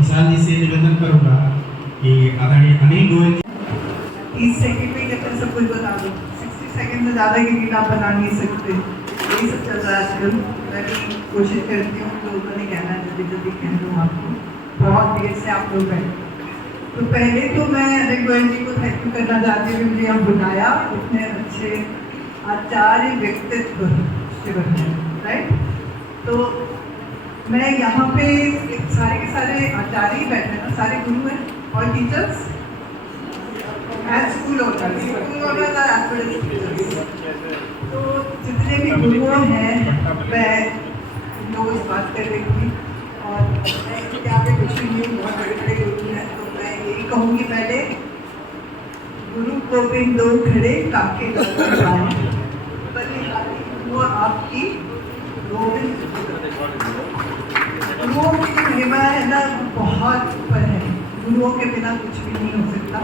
विशाल जी से निवेदन करूंगा कि आदरणीय अनिल गोयल 30 सेकंड में जब सब कुछ बता दो, 60 सेकंड से ज़्यादा की रील आप बना नहीं सकते। यही सब चल रहा है आजकल। मैं भी कोशिश करती हूँ लोगों को नहीं कहना, जल्दी जल्दी कह दूँ आपको। बहुत देर से आप लोग बैठे। तो पहले तो मैं अनिल गोयल जी को थैंक यू करना चाहती हूँ कि मुझे यहाँ बुलाया, इतने अच्छे आचार्य व्यक्तित्व से बनाया, राइट। तो मैं यहाँ पे सारे के सारे आचार्य ही बैठे हैं ना, सारे गुरु हैं और टीचर्स एंड स्कूल ओनर्स तो जितने भी गुरु हैं मैं उन लोगों से बात कर रही थी। और मैं यहाँ पे कुछ भी नहीं, बहुत बड़े बड़े गुरु हैं, तो मैं यही कहूँगी पहले गुरु गोविंद दो खड़े काके बलिहारी वो आपकी गोविंद। गुरुओं की जो महिमा है ना बहुत ऊपर है, गुरुओं के बिना कुछ भी नहीं हो सकता।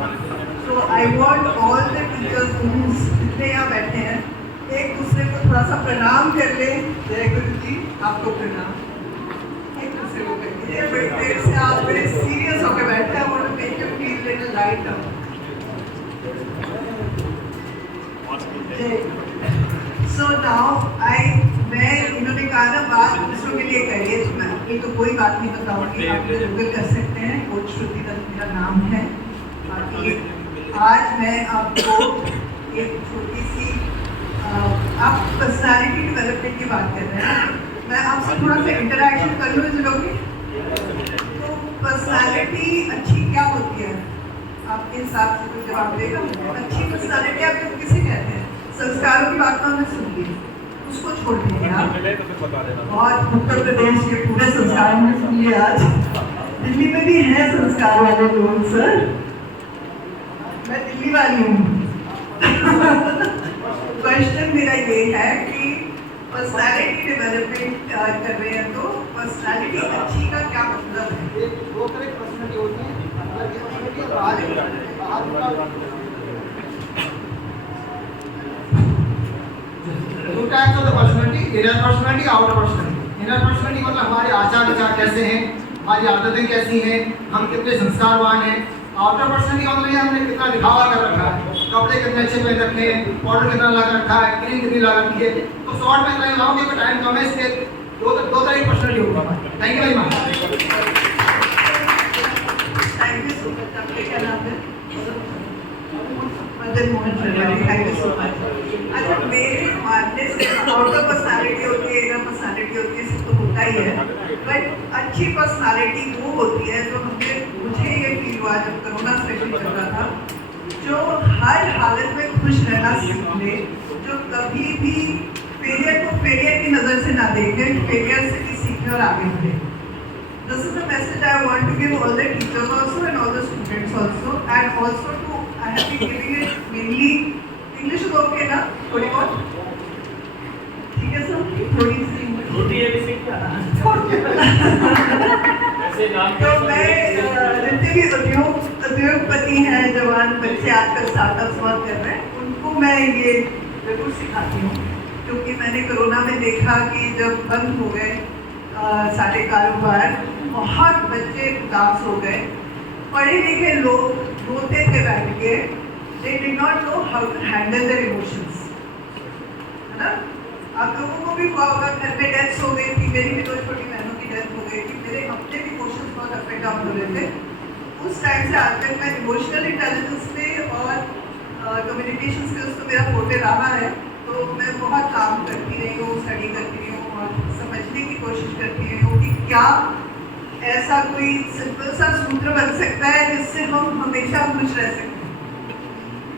So I want all the teachers gurus जितने यहाँ बैठे हैं एक दूसरे को थोड़ा सा प्रणाम कर ले। जय गुरु जी, आपको प्रणाम। एक दूसरे को कर लीजिए। बड़ी देर से आप बड़े सीरियस होकर बैठे हैं, और make you feel little lighter. So now मैं इन्होंने कहा ना बात दूसरों के लिए करिए, तो मैं अपनी तो कोई बात नहीं बताऊंगी, आप गूगल कर सकते हैं। कोच श्रुति दत्त मेरा नाम है। बाकी आज मैं आपको एक छोटी सी आप पर्सनालिटी डेवलपमेंट की बात कर रहे हैं, मैं आपसे थोड़ा सा इंटरेक्शन कर लूँ लोग। तो पर्सनालिटी अच्छी क्या होती है आपके हिसाब से, तो जवाब देगा। अच्छी पर्सनालिटी आप किसे कहते हैं? संस्कारों की बात तो हमने सुन ली, उसको छोड़ दीजिए आप। और उत्तर प्रदेश के पूरे संस्कारों में सुन लिए आज। दिल्ली में भी है संस्कार वाले लोग सर, मैं दिल्ली वाली हूँ। क्वेश्चन मेरा ये है कि पर्सनालिटी डेवलपमेंट कर रहे हैं, तो पर्सनालिटी अच्छी का क्या मतलब है? दो तरह की पर्सनालिटी होती है, अंदर की पर्सनालिटी और बाहर की personality. Two types of the personality, inner personality, outer personality. Inner personality मतलब हमारे आचार विचार कैसे हैं, हमारी आदतें कैसी हैं, हम कितने संस्कारवान हैं। आउटर पर्सनालिटी मतलब ये हमने कितना दिखावा कर रखा है, कपड़े कितने अच्छे पहन रखे हैं, पाउडर कितना लगा रखा है, क्रीम कितनी लगा रखी है। तो शॉर्ट में इतना बताऊंगी कि टाइम कम है, इसलिए दो तरह की पर्सनालिटी होगी। Thank you very much. Thank you so much. आपका क्या नाम है? Madan Mohan Sharma. Thank you so much. अच्छा, मेरे मानने से आउटर पर्सनालिटी होती है, इनर पर्सनालिटी होती है, सब तो होता ही है। बट अच्छी पर्सनालिटी वो होती है जो मुझे ये फील हुआ जब कोरोना सेशन चल रहा था, जो हर हालत में खुश रहना सीख ले, जो कभी भी फेलियर को फेलियर की नज़र से ना देखे, फेलियर से भी सीखे और आगे बढ़े। This is the message I want to give all the teachers also and all the students also, and also to I have been giving it mainly English is okay ना थोड़ी बहुत, ठीक है सर, थोड़ी सी छोटी है भी सीख तो मैं जितने भी उद्योगपति हैं, जवान बच्चे आजकल स्टार्टअप्स बहुत कर रहे हैं, उनको मैं ये जरूर सिखाती हूँ। क्योंकि मैंने कोरोना में देखा कि जब बंद हो गए सारे कारोबार, बहुत बच्चे उदास हो गए। पढ़े लिखे लोग रोते थे बैठ के, they did not know how to handle their emotions, है ना। आप लोगों को भी हुआ होगा, घर में डेथ हो गई थी, मेरी भी दो छोटी बहनों की डेथ हो गई थी, मेरे अपने भी इमोशंस बहुत अफेक्ट डाउन हो रहे थे। उस टाइम से आज तक मैं इमोशनल इंटेलिजेंस पे और कम्युनिकेशन स्किल्स तो मेरा होते रहा है, तो मैं बहुत काम करती रही हूँ, स्टडी करती रही हूँ और समझने की कोशिश करती रही हूँ कि क्या ऐसा कोई सिंपल सा सूत्र बन सकता है जिससे हम हमेशा खुश रह सकते हैं।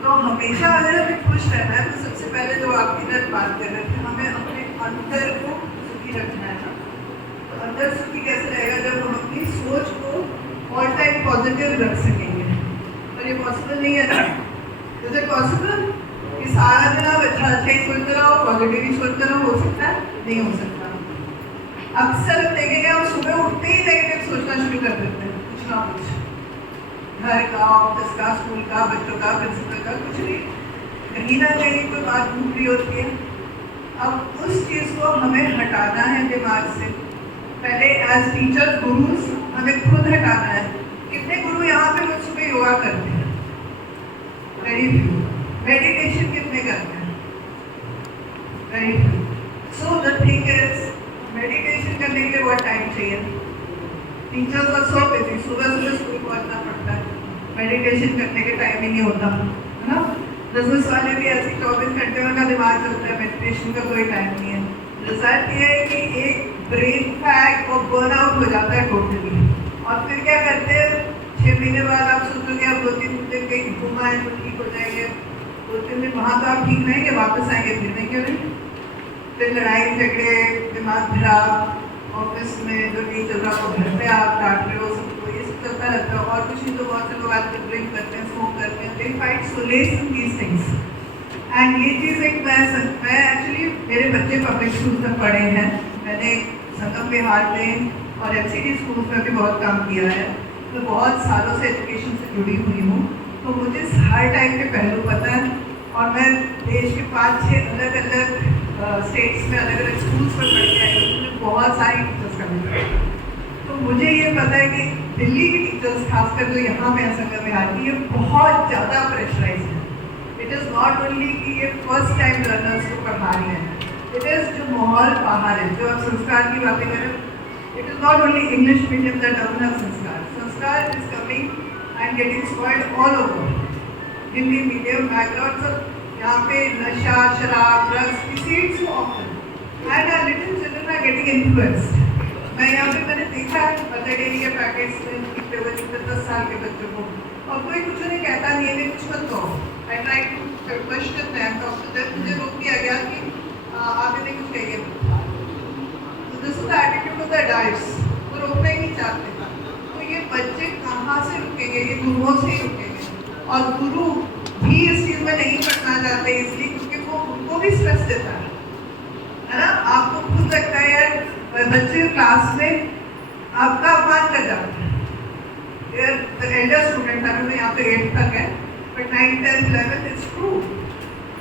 तो हमेशा अगर हमें खुश रहना है, तो सबसे पहले जो आपकी तरफ बात कर रहे थे, हमें अपने अंदर को सुखी रखना है। तो अंदर सुखी कैसे रहेगा? जब हम अपनी सोच को ऑल टाइम पॉजिटिव रख सकेंगे। और ये पॉसिबल नहीं है ना? इज इट पॉसिबल कि सारा दिन आप अच्छा ही सोचते रहो, पॉजिटिव ही सोचते रहो? हो सकता है? नहीं हो सकता। अक्सर हम देखेंगे हम सुबह उठते ही नेगेटिव सोचना शुरू कर देते हैं, कुछ ना कुछ, घर का, ऑफिस का, स्कूल का, बच्चों का, प्रिंसिपल का, कुछ नहीं, कहीं ना कहीं कोई बात घूम रही होती है। अब उस चीज़ को हमें हटाना है दिमाग से, पहले एज टीचर्स गुरुज हमें खुद हटाना है। कितने गुरु यहाँ पे रोज सुबह योगा करते हैं? Very few. मेडिटेशन कितने करते हैं? Very few. So the thing is, meditation करने के लिए बहुत टाइम चाहिए। टीचर्स आर सो बिजी, सुबह सुबह स्कूल पहुंचना पड़ता है, मेडिटेशन करने के टाइम ही नहीं होता, है ना। बिजनेस वाले भी ऐसे 24 घंटे में का दिमाग चलता है, मेडिटेशन का कोई टाइम नहीं है। रिजल्ट ये है कि एक ब्रेन फैग और बर्नआउट हो जाता है टोटली। और फिर क्या करते हैं, 6 महीने बाद आप सोचोगे आप 2-3 दिन कहीं घूम आए तो ठीक हो जाएंगे, 2-3 दिन वहाँ तो आप ठीक रहेंगे, वापस आएंगे फिर नहीं, क्यों नहीं? फिर लड़ाई झगड़े, दिमाग खराब, ऑफिस में जो नहीं चल रहा वो घर पे आप काट रहे हो, सबको ये सब चलता रहता है। और कुछ नहीं तो बहुत से लोग आजकल ड्रिंक करते हैं, स्मोक करते हैं, they find solace in these things. And ये चीज़ एक मैं एक्चुअली मेरे बच्चे पब्लिक स्कूल में पढ़े हैं, मैंने संगम विहार में और एमसीडी स्कूल में भी बहुत काम किया है, मैं बहुत सालों से एजुकेशन से जुड़ी हुई हूँ, तो मुझे हर टाइम के पहलू पता है। और मैं देश के 5-6 अलग अलग स्टेट्स में अलग अलग स्कूल्स में पढ़ के आई हूँ, मुझे बहुत सारी टीचर्स करनी पड़ी। तो मुझे ये पता है कि दिल्ली की टीचर्स खासकर जो यहाँ पे संगम विहार की, ये बहुत ज़्यादा प्रेशराइज है। इट इज़ नॉट ओनली कि ये फर्स्ट टाइम लर्नर्स को पढ़ा रही हैं, इट इज़ जो माहौल बाहर है, जो आप संस्कार की बातें करें, it is not only English medium that doesn't have sanskar. Sanskar is coming and getting spoiled all over. Hindi medium background सब यहाँ पे नशा, शराब, drugs, deceits often and little children are getting influenced. मैं यहाँ पे मैंने देखा है मदर डेयरी के पैकेट्स में कितने बच्चे 10 साल के बच्चों को, और कोई कुछ नहीं कहता, नहीं है कुछ मत कहो। I try to question them, मुझे रोक दिया गया कि आप इन्हें कुछ कहिए। This is the attitude of the adults, वो रोकना ही नहीं चाहते। तो ये बच्चे कहाँ से रुकेंगे? ये गुरुओं से ही रुकेंगे, और गुरु भी इस चीज़ में नहीं पढ़ना चाहते इसलिए क्योंकि वो उनको भी स्ट्रेस देता है ना। आपको खुद लगता है यार बच्चे क्लास में आपका अपमान कर जाते हैं। एल्डर स्टूडेंट था, मैं यहाँ पे 8th तक है, but 9th 10th 11th it's true.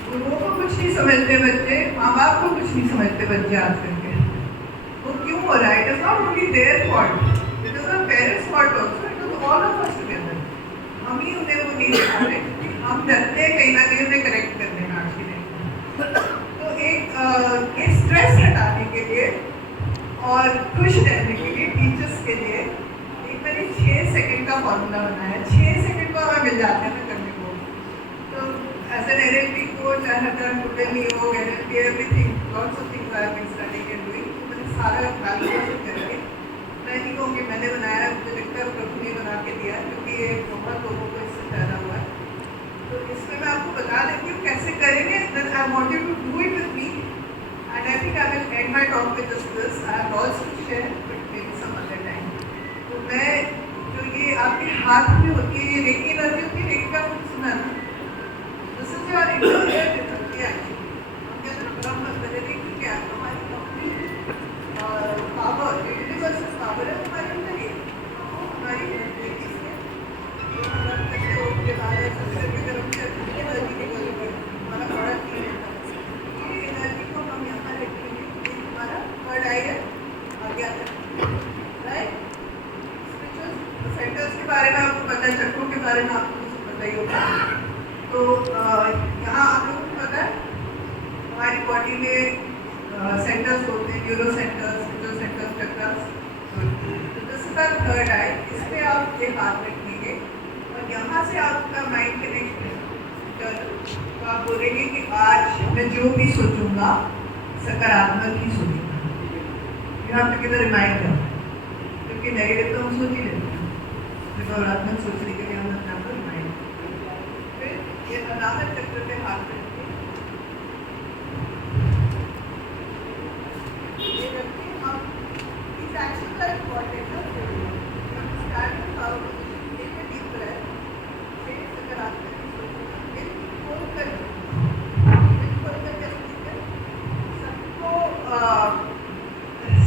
गुरुओं को कुछ नहीं समझते बच्चे, माँ बाप को कुछ नहीं समझते बच्चे आजकल के। वो क्यों हो रहा है? It is not only their fault, it is the parents fault also, it is all of us together. हम ही उन्हें वो नहीं दिखा रहे, हम डरते हैं कहीं ना कहीं उन्हें करेक्ट करने का आज के लिए। तो एक ये स्ट्रेस हटाने के लिए और खुश रहने के लिए टीचर्स के लिए एक मैंने 6 सेकंड का फॉर्मूला बनाया है। 6 सेकंड को हमें मिल जाते हैं करने को। तो as an NLP coach, I have done Kundalini yoga, NLP, everything, lots of things I have been studying and doing. मैंने सारा वैल्यूएशन करके, मैं नहीं कहूँगी मैंने बनाया है, मुझे लगता है प्रभु ने बना के दिया है, क्योंकि ये बहुत लोगों को इससे फायदा हुआ है। तो इसमें मैं आपको बता देती हूँ कैसे करेंगे। Then I want you to do it with me and I think I will end my talk with this. I have lots to share but maybe some other time. तो मैं जो ये आपके हाथ में होती है, ये रेकी एनर्जी होती है, रेकी का कुछ सुना ना, this is your internal energy actually. हम कहते हैं ब्रह्म रेकी क्या है? हमारी कंप्लीट पावर, यूनिवर्सल पावर है हमारे अंदर। ये हमारी एनर्जी है, जो हमारे कैसे उठ के बाहर सबसे की तरफ से एनर्जी निकल रही है, हमारा बड़ा फील होता है। ये एनर्जी को हम यहाँ रखेंगे, ये हमारा थर्ड आई है, आगे आता है, राइट। स्पिरिचुअल सेंटर्स के बारे में आपको पता है, चक्रों के बारे में आपको कुछ पता ही होगा। तो यहाँ आप लोगों को पता है हमारी बॉडी में सेंटर्स होते हैं, neuro centres, spiritual centres, chakras. तो दिस इज द थर्ड आई, इस पे आप ये हाथ रखेंगे और यहाँ से आपका माइंड कनेक्ट है। तो आप बोलेंगे कि आज मैं जो भी सोचूंगा सकारात्मक ही सोचूंगा। You have to give a reminder, क्योंकि नेगेटिव तो हम सोच ही लेते हैं, सकारात्मक सोचने के लिए हम अपना रिमाइंडर। फिर ये अनाहत चक्र पे हाथ रखिए, ये रखिए। हम इस एक्शन का इम्पॉर्टेंट है, हम starting power position, take a deep breath, फिर सकारात्मक सोचना, फिर खोल कर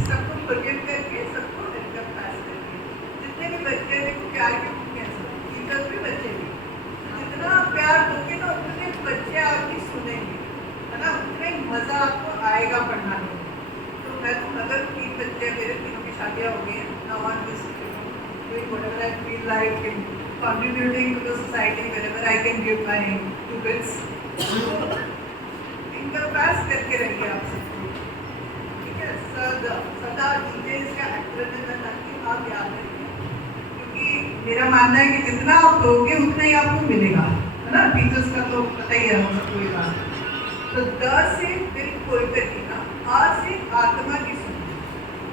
सबको फॉरगिव करके, सबको वेलकम पास करके। जितने भी बच्चे देखो प्यार के भूखे हैं, टीचर्स भी बच्चे भी, जितना प्यार दोगे ना उतने बच्चे आपकी सुनेंगे, है ना, उतने मज़ा आपको आएगा पढ़ाने में। तो मैं तो अगर 3 बच्चे मेरे तीनों की शादियाँ हो गई हैं, now I'm just doing whatever I feel like in contributing to the society wherever I can give my 2 bits. इनका पास करके रहिए आप सबको, ठीक है? सदा डीजेस का एक्रोनिम है ताकि आप याद रखें, क्योंकि मेरा मानना है कि जितना आप दोगे उतना ही आपको मिलेगा, है ना? टीचर्स का तो पता ही है हम सबको ये बात। तो द से दिल खोलकर जीना, आ से आत्मा की सुनना।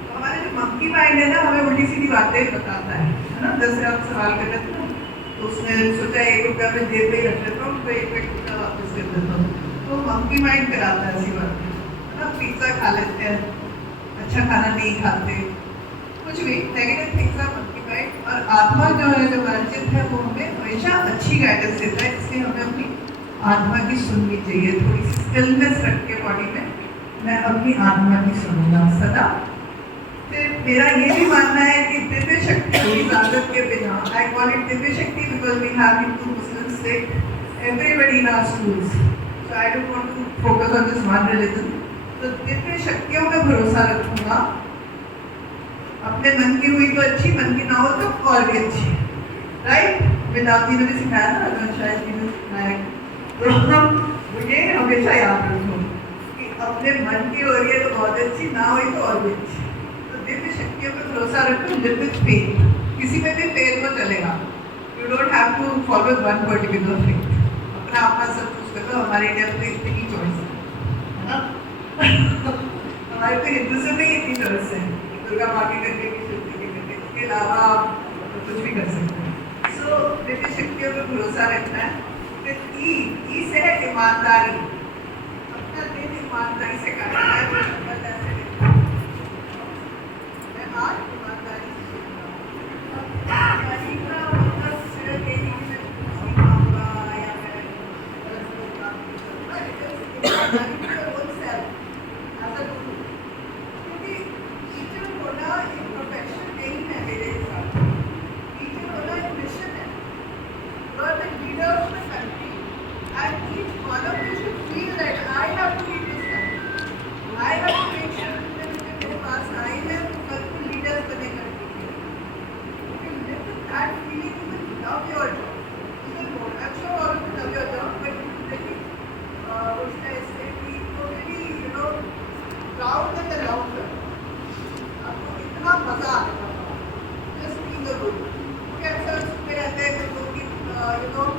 तो हमारे जो मंकी माइंड है ना, हमें उल्टी सीधी बातें बताता है ना? जैसे आप सवाल कर रहे थे ना, तो उसने सोचा 1 रुपया मैं जेब में ही रख लेता हूँ, तो 1 रुपया वापस कर देता हूँ। तो मंकी माइंड कराता है ऐसी बातें, है ना? पिज्जा खा लेते हैं, अच्छा खाना नहीं खाते, कुछ भी negative things are monkey mind. और आत्मा जो है, जो वांछित है, वो हमें हमेशा अच्छी गाइडेंस देता है, इसलिए हमें अपनी आत्मा की सुननी चाहिए। थोड़ी सी स्टिलनेस रख के बॉडी में, मैं अपनी आत्मा की सुनूंगा सदा। फिर मेरा ये भी मानना है कि दिव्य शक्ति की इजाजत के बिना, आई कॉल इट दिव्य शक्ति because we have Hindu Muslim state everybody in our schools, so I don't want to focus on this one religion. तो दिव्य शक्तियों में भरोसा रखूंगा, अपने मन की हुई तो अच्छी, मन की ना हो तो और भी अच्छी, राइट? वेदांती ने भी सिखाया ना, अगर शायद जी ने सिखाया, तो ये हमेशा याद रखो कि अपने मन की हो रही है तो बहुत अच्छी, ना हुई तो और भी अच्छी। तो दिव्य शक्तियों पर भरोसा रखो, लिव विद फेथ, किसी में भी फेथ तो चलेगा, you don't have to follow one particular faith, अपना अपना सब चूज कर लो। हमारे इंडिया में इतनी ही चॉइस है ना? हमारे तो हिंदुइज्म में ही इतनी चॉइस है, दुर्गा माँ की करके की शक्ति के करके, इसके अलावा आप कुछ भी कर सकते हैं। सो दिव्य शक्तियों पर भरोसा रखना है। फिर ई से है ईमानदारी, अपना दिन ईमानदारी से करना है। मैं आज ईमानदारी से करूँगा, ईमानदारी का मतलब सिर्फ ये नहीं कि मैं कुछ नहीं खाऊंगा या मैं गलत कोई काम नहीं करूँगा, ईमानदारी में रोल सेल्फ ऐसा दूँ, क्योंकि टीचर होना एक प्रोफेशन नहीं है मेरे हिसाब से, टीचर होना एक मिशन है। You are the leader of the country, and each one of you should feel that I have to lead this country. I have to make sure that मेरे पास आए हैं तो कल को leaders बने country के। If you live with that feeling, you will love your job. You will work. I'm sure all of you love your job, but you will really, what's that say? You really, you know, proud in the long term. आपको इतना मजा आएगा just being a good. क्योंकि अक्सर सुनते रहते हैं कि लोग you know,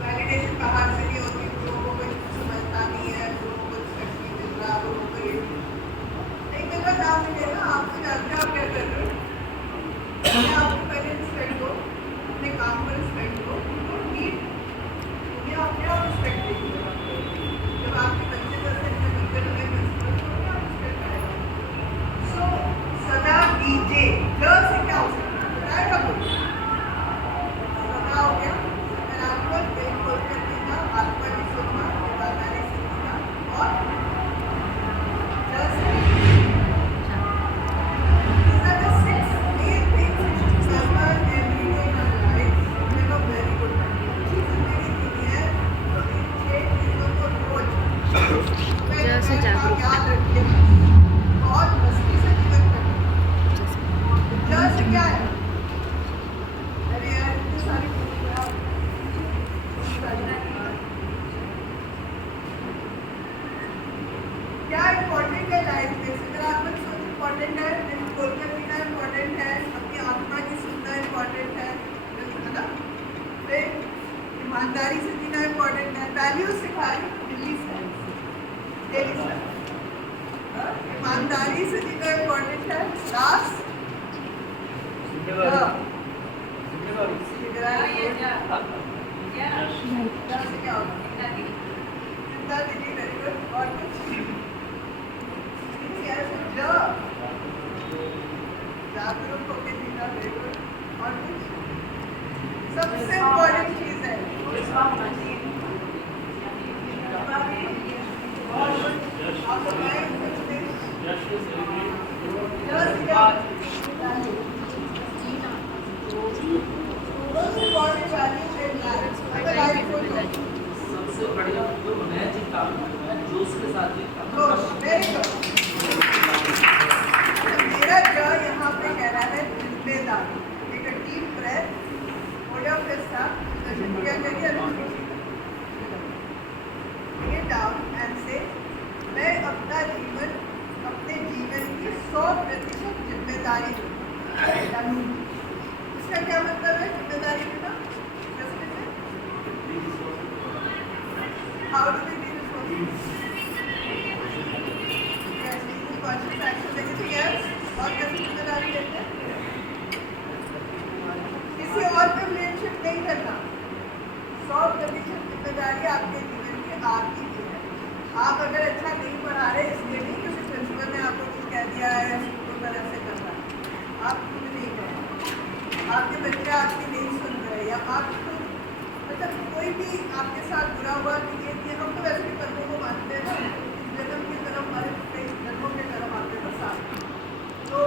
वैलिडेशन बाहर से नहीं होती, लोगों को कुछ समझता नहीं है, लोगों को रिस्पेक्ट नहीं मिल रहा, लोगों को ये नहीं मिल रहा, काम मिलेगा। आपको जानते हैं आप क्या कर रहे हो, आपको पहले रिस्पेक्ट दो, अपने काम पर रिस्पेक्ट दो, उन्हें अपने आप रिस्पेक्ट देगी। जब आपके बच्चे जैसे अपने बच्चे को रिस्पेक्ट करोगे, आप रिस्पेक्ट आएगा। सो सदा डीजे गर्ल से क्या हो सकता है, बताएगा कुछ हो गया, अगर आपको दिल खोल कर देना, आत्मा की सुनना, ईमानदारी से जीना, और just these are the 6 main things we should remember every day in our lives to live a very good life। अच्छी जिंदगी जीनी है तो इन 6 चीजों को रोज याद रखिए, बहुत मस्ती से जीवन करें। जस्ट क्या है, अरे यार इतनी सारी क्या इम्पोर्टेंट है लाइफ में, सकारात्मक सोच इम्पोर्टेंट है, दिल खोलकर जीना इम्पोर्टेंट है, अपनी आत्मा की सुनना इम्पोर्टेंट है ना? फिर ईमानदारी से जीना इम्पोर्टेंट है, वैल्यूज सिखाई दिल्ली स्टाइल, ईमानदारी से जीना इम्पोर्टेंट है। लास्ट और कुछ जागरूक होकर जीना बिल्कुल, और कुछ सबसे इम्पोर्टेंट चीज है सबसे बढ़िया जो मैं जीता जोश के साथ जीता। मेरा नहीं पढ़ा रहे इसलिए नहीं क्योंकि प्रिंसिपल ने आपको कुछ कह दिया है स्कूल पर ऐसे करना है, आप खुद नहीं कर रहे, आपके बच्चे आपकी नहीं सुन रहे, या आप खुद मतलब कोई भी आपके साथ बुरा हुआ कि हम तो वैसे भी कर्मों को मानते हैं ना, जन्म की तरफ हमारे जन्मों की तरफ आपके साथ, तो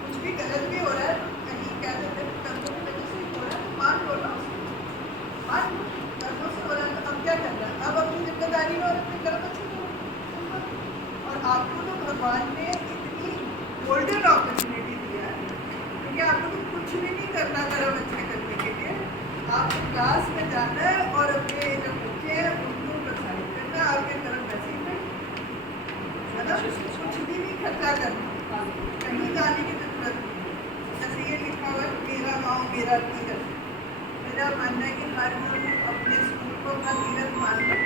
कुछ भी गलत भी हो रहा है कहीं क्या कहते हैं कर्मों की वजह से हो रहा है, तो मान लो ना, मान लो कर्मों से हो रहा है, तो अब क्या करना है, अब अपनी जिम्मेदारी और अपने कर्म अच्छे करो। और आपको तो भगवान ने इतनी गोल्डन अपॉर्चुनिटी दिया है क्योंकि आपको तो कुछ भी नहीं करना कर्म अच्छे करने के लिए, आपको क्लास में जाना है और अपने जो बच्चे हैं उनको प्रोत्साहित करना है, आपके कर्म वैसे ही है ना, कुछ भी नहीं खर्चा करना, कहीं जाने की जरूरत नहीं। जैसे ये लिखा हुआ है मेरा गाँव मेरा तीरथ, मेरा मानना है कि हर गुरु अपने स्कूल को अपना तीरथ मान लो,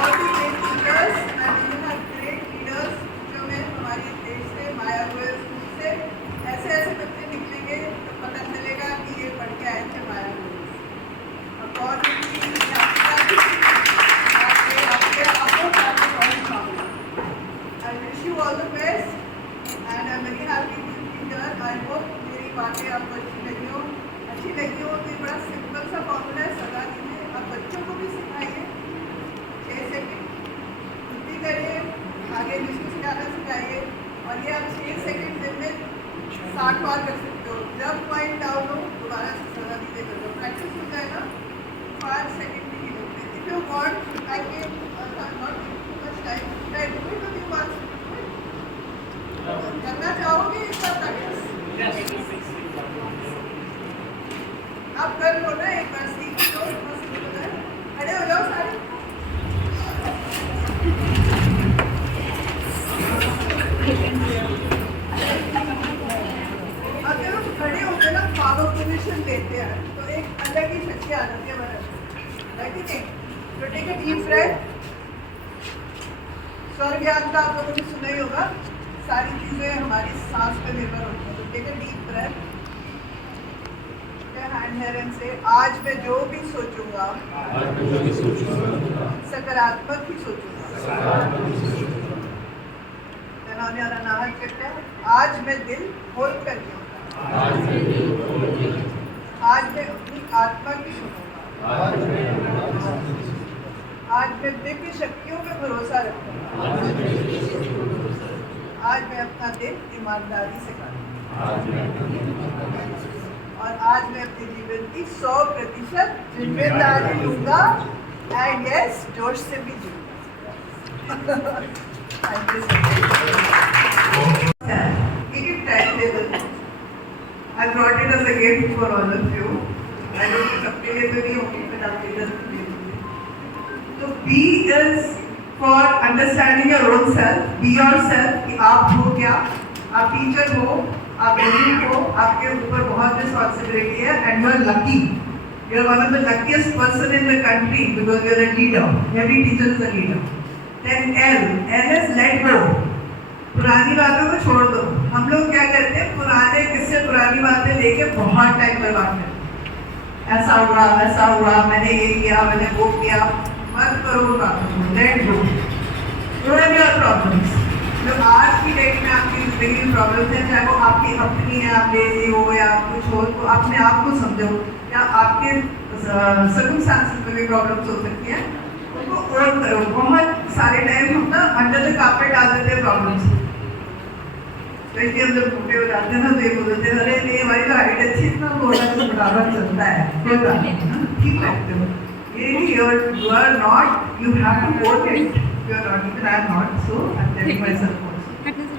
और भी great teachers and even have great leaders जो में हमारे देश से माया हुए स्कूल से ऐसे बच्चे निकलेंगे तो पता चलेगा कि ये पढ़ के आए थे माया हुए। I wish you all the best and I'm very happy to be here. I hope मेरी बातें आपको अच्छी लगी हो तो बड़ा सिंपल सा फॉर्मूला है, सदा कीजिए, आप बच्चों को भी सिखाइए, 6 सेकंड खुद भी करिए, आगे जिसको सिखाना सिखाइए, और ये आप 6 सेकंड दिन में 60 बार कर सकते हो। जब पॉइंट डाउन हो दोबारा से सदा दीजिए कर दो, प्रैक्टिस हो जाएगा, 5 सेकंड भी नहीं लगते। If you want I can not take too much time, मैं do it with you once, करना चाहोगे इसका प्रैक्टिस आप कर लो ना, एक बार सीख लो, खड़े हो जाओ सारे। अगर हम खड़े होकर ना पावर पोजीशन लेते हैं तो एक अलग ही शक्ति आ जाती है हमारे, है कि नहीं? तो टेक अ डीप ब्रेथ, स्वर ज्ञान का आप लोगों ने सुना ही होगा, सारी चीजें हमारी सांस पर निर्भर होती हैं। तो take a deep breath, hand here and say आज मैं जो भी सोचूंगा सकारात्मक ही सोचूंगा। और अनाहत करते हैं, आज मैं दिल खोल कर लूँगा, आज मैं अपनी आत्मा की सुनूंगा, आज मैं दिव्य शक्तियों पे भरोसा रखूंगा, आज मैं अपना दिल ईमानदारी से करूँगा, और आज मैं अपने जीवन की 100% जिम्मेदारी लूंगा, एंड यस जोश से भी जीऊंगा। Thank you so much. I brought it as a gift for all of you. I don't know सबके लिए तो नहीं होगी, but आपके लिए तो ले लीजिए। तो B is for understanding your own self. Be yourself कि आप हो क्या, आप टीचर हो, आप गरीब हो, आपके ऊपर बहुत रिस्पॉन्सिबिलिटी है, and you are lucky, you are one of the luckiest person in the country because you are a leader, every teacher is a leader. Then L is let go, पुरानी बातों को छोड़ दो। हम लोग क्या करते हैं, पुराने किस्से पुरानी बातें लेके बहुत टाइम बर्बाद करते हैं, ऐसा हुआ, मैंने ये किया, मैंने वो किया, मत करो बातों को, let go, own your problems. जो आज की डेट में आपकी जिंदगी में प्रॉब्लम्स हैं, चाहे वो आपकी अपनी है, आप लेजी हो या कुछ हो, तो अपने आप को समझो, या आपके सर्कमस्टेंसेस में भी प्रॉब्लम्स हो सकती हैं, उनको ओन करो। बहुत सारे टाइम हम ना अंडर द कार्पेट डाल देते हैं प्रॉब्लम्स, स्पेशली हम जब मोटे हो जाते हैं ना, तो ये बोलते हैं अरे नहीं हमारी तो हाइट अच्छी, इतना बोला तो बराबर चलता है, ठीक लगते हो, ये नहीं, you are not, you have to own it, you are not, even I am not, so I am telling myself also.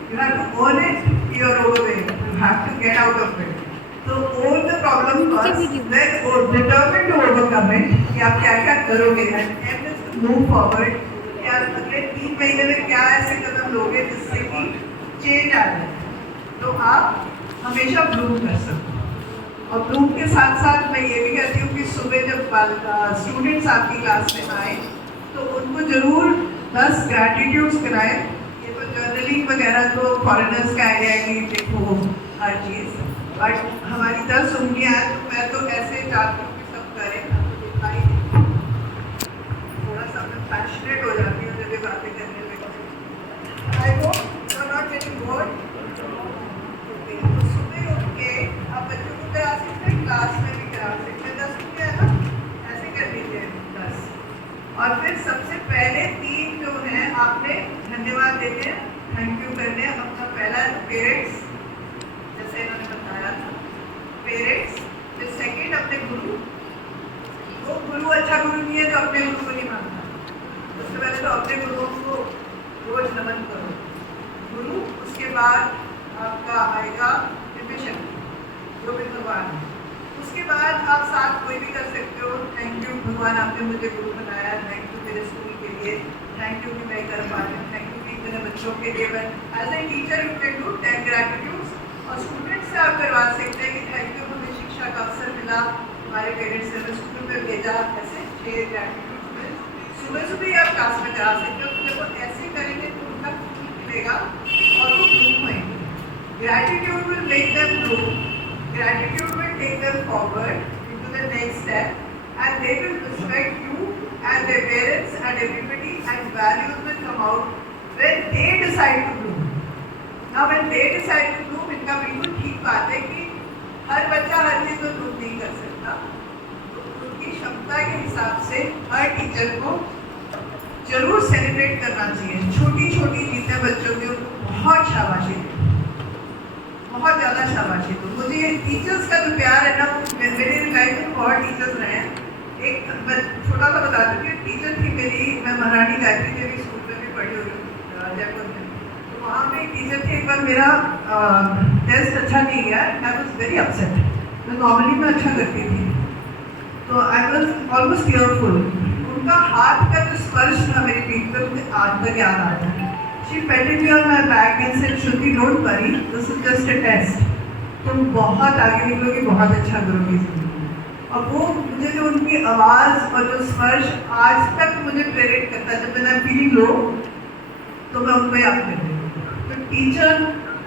You have to own it, you are overweight, you have to get out of it. So own the problem first, then determine to overcome it, कि आप क्या क्या करोगे, and just move forward, कि आप अगले 3 महीने में क्या ऐसे कदम लोगे जिससे कि चेंज आ जाए, तो आप हमेशा ब्लूम कर सकते हो। और ब्लूम के साथ साथ मैं ये भी कहती हूँ कि सुबह जब स्टूडेंट्स आपकी क्लास में आए तो उनको जरूर 10 ग्रैटिट्यूड्स कराएं। ये तो जर्नलिंग वगैरह तो फॉरेनर्स का आइडिया है कि देखो हर चीज़, बट हमारी 10 उंगलियां हैं, तो मैं तो ऐसे चाहती हूँ कि सब करें, आपको दिखाई पैशनेट हो जाती हूँ जब ये बातें करने लगती। I hope you are not getting bored. तो सुबह उठ के आप बच्चों को करा सकते हैं, क्लास में भी करा सकते हैं। 10 रुपये है ना, ऐसे कर लीजिए 10। और फिर सबसे पहले 3 जो हैं आपने धन्यवाद देते हैं, थैंक यू करने हैं। अपना पहला पेरेंट्स, जैसे इन्होंने बताया था, पेरेंट्स। फिर सेकेंड अपने गुरु। वो गुरु अच्छा गुरु नहीं है तो अपने गुरु को नहीं मानता। सबसे पहले तो अपने गुरुओं को रोज नमन करो, गुरु। उसके बाद आपका आएगा डिविजन, जो भी भगवान है। उसके बाद आप साथ कोई भी कर सकते हो, थैंक यू भगवान आपने मुझे गुरु बनाया, थैंक यू मेरे स्कूल के लिए, थैंक यू कि मैं कर पा रही हूँ, थैंक यू कि मेरे बच्चों के लिए मैं as a teacher you can do 10 gratitudes. और स्टूडेंट से आप करवा सकते हैं कि थैंक यू मुझे शिक्षा का अवसर मिला, हमारे पेरेंट्स ने स्कूल में भेजा, ऐसे 6 ग्रैटिट्यूड्स में सुबह सुबह ही आप क्लास में करा सकते हो। जब वो ऐसे करेंगे तो उनका फील मिलेगा और वो ग्रूम होंगे। Gratitude will make them grow. Gratitude will take them forward into the next step, and they will respect you and their parents and everybody, and values will come out when they decide to bloom. Now, when they decide to bloom, इनका बिल्कुल ठीक बात है कि हर बच्चा हर चीज़ में bloom नहीं कर सकता। तो उनकी क्षमता के हिसाब से हर टीचर को जरूर सेलिब्रेट करना चाहिए। छोटी छोटी चीज़ें बच्चों की उनको बहुत शाबाशी दें, बहुत ज़्यादा शाबाशी। तो मुझे टीचर्स का जो प्यार है ना, मेरे लाइफ में बहुत टीचर्स रहे हैं। एक मैं छोटा सा बता दूँ कि टीचर थी मेरी, मैं महारानी गायत्री देवी स्कूल में भी पढ़ी हुई हूँ जयपुर में। तो वहाँ पे एक टीचर थे, एक बार मेरा टेस्ट अच्छा नहीं गया, आई वॉज वेरी अपसेट। मैं नॉर्मली में अच्छा करती थी, तो आई वॉज ऑलमोस्ट टीयरफुल। उनका हाथ का जो स्पर्श था मेरी पीठ पर, मुझे आज तक याद आता है। She patted me on my back and said, "Shruti, don't worry, this is just a test. तुम बहुत आगे निकलोगी, बहुत अच्छा करोगी जिंदगी में।" और वो मुझे जो उनकी आवाज़ और जो स्पर्श आज तक मुझे प्रेरित करता है। जब मैं फीलिंग लो तो मैं उनको याद करती हूँ। तो टीचर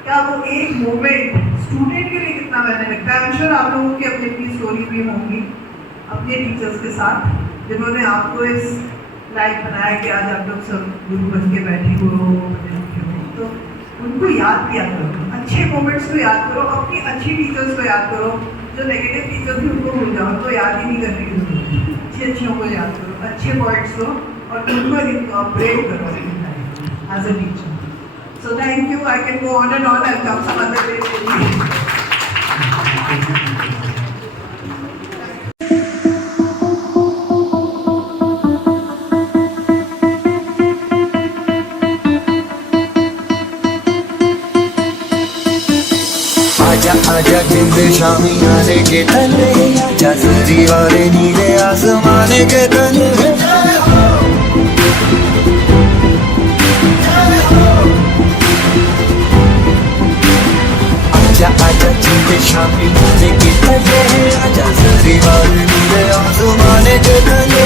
का वो एक मोमेंट स्टूडेंट के लिए कितना मैंने लगता है। आई एम श्योर आप लोगों की अपनी अपनी स्टोरी भी होंगी अपने टीचर्स के साथ, जिन्होंने आपको इस लाइक बनाया कि आज आप लोग सब गुरु बन के बैठे हो, तो उनको याद किया करो। अच्छे मोमेंट्स को याद करो, अपनी अच्छी टीचर्स को याद करो। जो नेगेटिव टीचर्स भी उनको भूल जाओ, उनको याद ही नहीं करने की जरूरत है। अच्छे अच्छों को याद करो, अच्छे पॉइंट्स लो और उनको इनकॉर्पोरेट करो as a teacher. So thank you. I can go on and on, I come some other day. आजा जिंद शामी आने के तले, आजा जरी वाले नीले आसमाने के तले। आजा आजा जिंद शामी आने के तले, आजा जरी वाले नीले आसमाने के तले।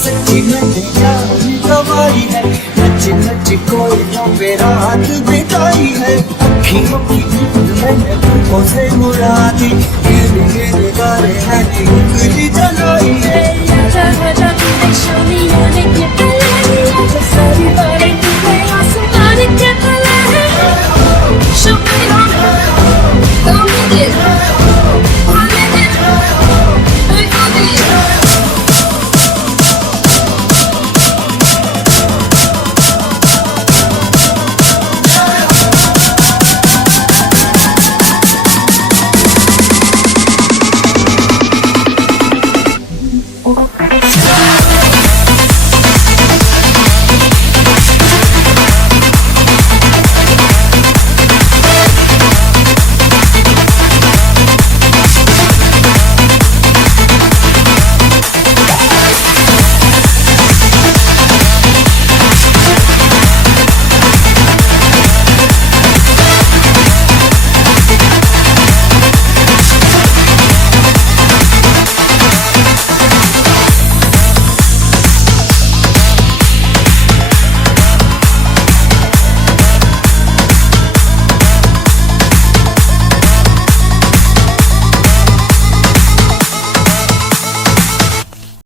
सच्ची मैंने यार गवाई है, नच नच कोई पे रात बिताई है। अखियों की नींद मैंने तुमको से मुड़ा दी, गिर गिर गारे हैं उंगली जलाई है। आजा आजा तूने शामी आने के पहले, आजा सारी